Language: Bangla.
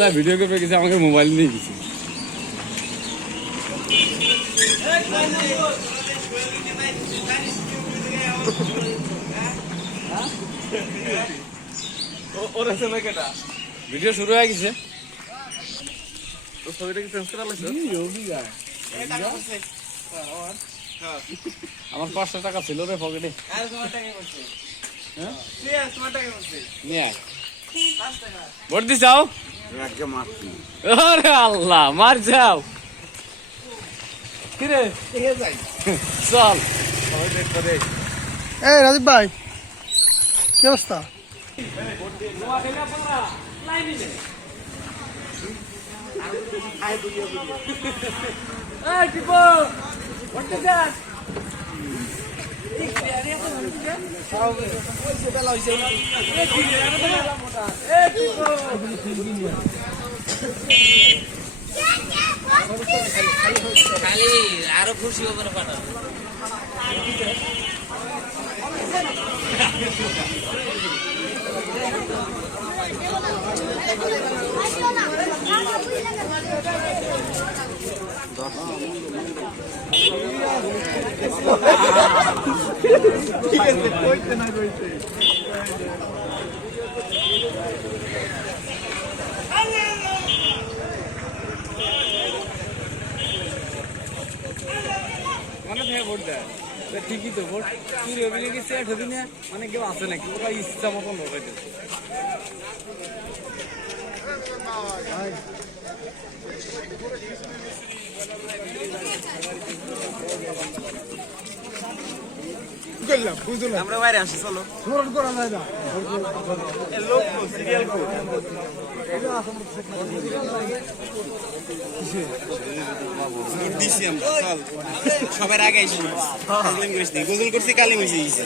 যায় ভিডিও করে গেছে আমাকে মোবাইল নিয়ে গেছে। ভিডিও শুরু হয়ে গেছে। আমার পাঁচশো টাকা ছিল রে পকেটে। ভোট দিছাও আরে আল্লাহ মার যাও কিরে চল এই রাজীব ভাই কি অবস্থা খালি আরও খুশি হবে না পাঠাবো মানে থেকে ভোট দেয়। ঠিকই তো, ভোট কি রবি কি সেট হবি না মানে কেউ আসে নাকি? ওরা ইচ্ছা মতন লোক হইতে আমরা বাইরে আসি চলো। স্মরণ করা যায় না। লোক সিরিয়াল কো দিছি আমরা চল। সবার আগে গোসল করছি কালি মিশে গেছি